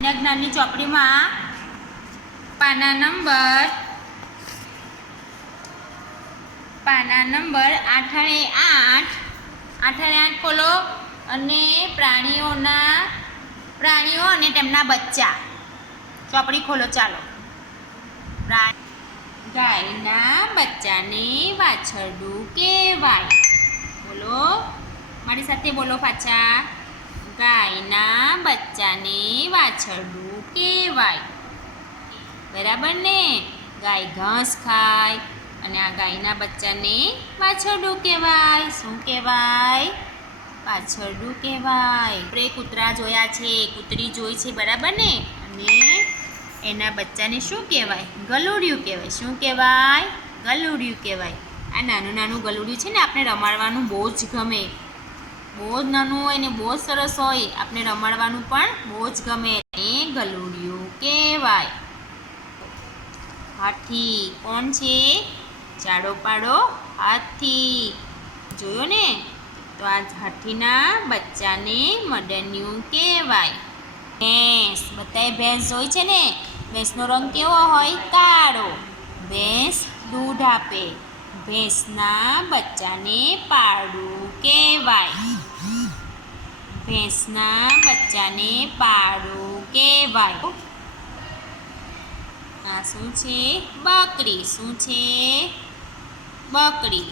જ્ઞાનની ચોપડીમાં પાના નંબર પાના નંબર આઠણે આઠ આઠણે આઠ ખોલો અને પ્રાણીઓના પ્રાણીઓ અને તેમના બચ્ચા. ચોપડી ખોલો, ચાલો. ગાયના બચ્ચાને વાછરડું કહેવાય. બોલો. મારી સાથે બોલો પાછા. ગાયના બચ્ચાને વાછરડું કહેવાય. બરાબર ને? ગાય ઘાસ ખાય અને આ ગાયના બચ્ચાને વાછરડું કહેવાય. શું કહેવાય? પાછળડું કહેવાય. આપણે કૂતરા જોયા છે, કૂતરી જોઈ છે, બરાબર ને? અને એના બચ્ચાને શું કહેવાય? ગલુડિયું કહેવાય. શું કહેવાય? ગલુડિયું કહેવાય. આ નાનું નાનું ગલુડિયું છે ને, આપણે રમાડવાનું બહુ જ ગમે. બહુ જ નાનું હોય ને બહુ જ સરસ હોય આપણે રમાડવાનું પણ બહુ જ ગમે. એ ગલુડિયું કહેવાય. હાથી કોણ છે? જાડો પાડો હાથી. જોયો ને? તો આ હાથીના બચ્ચાને મડન્યું કહેવાય. ભેંસ, બધાય ભેંસ હોય છે ને? ભેંસનો રંગ કેવો હોય? કાળો. ભેંસ દૂધ આપે. ભેંસના બચ્ચાને પાડું કહેવાય. ભેંસના બચ્ચાને પાડું કહેવાય. આ શું છે? બકરી. શું છે? બકરી.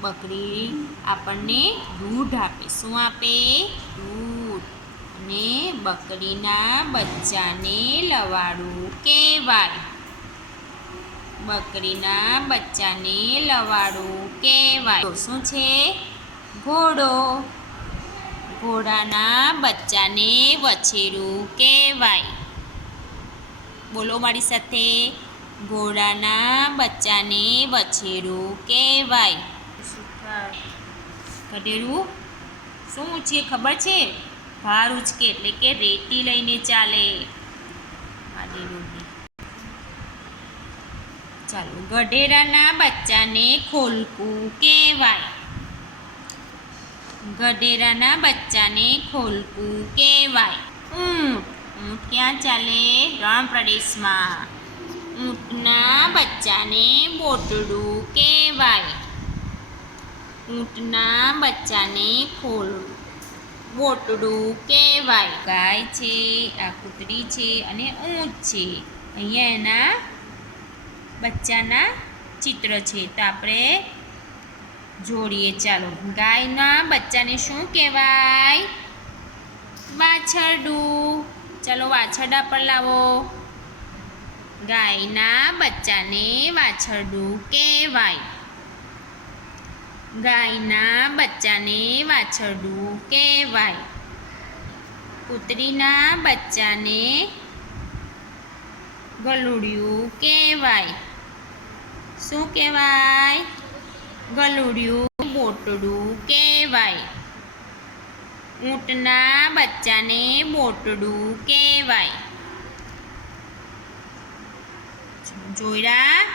બકરી આપણને દૂધ આપે. શું આપે? દૂધ. અને બકરીના બચ્ચાને લવાડું કહેવાય. બકરીના બચ્ચાને લવાડું કહેવાય. શું છે? ઘોડો. ઘોડાના બચ્ચાને વછેરું કહેવાય. બોલો મારી સાથે. ઘોડાના બચ્ચાને વછેરું કહેવાય. ગધેડું શું છે ખબર છે? ભાર ઉચકે એટલે કે રેતી લઈને ચાલે. ચાલો ગઢેરાના બચ્ચાને ખોલકું કહેવાય. ગઢેરાના બચ્ચાને ખોલકું કહેવાય. ઊંટ ઊંટ ક્યાં ચાલે? રણ પ્રદેશમાં. ઊંટના બચ્ચાને બોટડું કહેવાય. ઊંટના બચ્ચાને ખોલ બોટડું કહેવાય. ગાય છે, આ કૂતરી છે અને ઊંટ છે. અહીંયા એના બચ્ચાના ચિત્ર છે. તો આપણે જોડીએ, ચાલો. ગાયના બચ્ચાને શું કહેવાય? વાછરડું. ચાલો, વાછરડા પર લાવો. ગાયના બચ્ચાને વાછરડું કહેવાય. ગાયના બચ્ચાને વાછરડું કહેવાય. કૂતરીના બચ્ચાને ગલુડિયું કહેવાય. શું કહેવાય? ગલુડિયું બોટડું કહેવાય. ઊંટના બચ્ચાને બોટડું કહેવાય. જોયા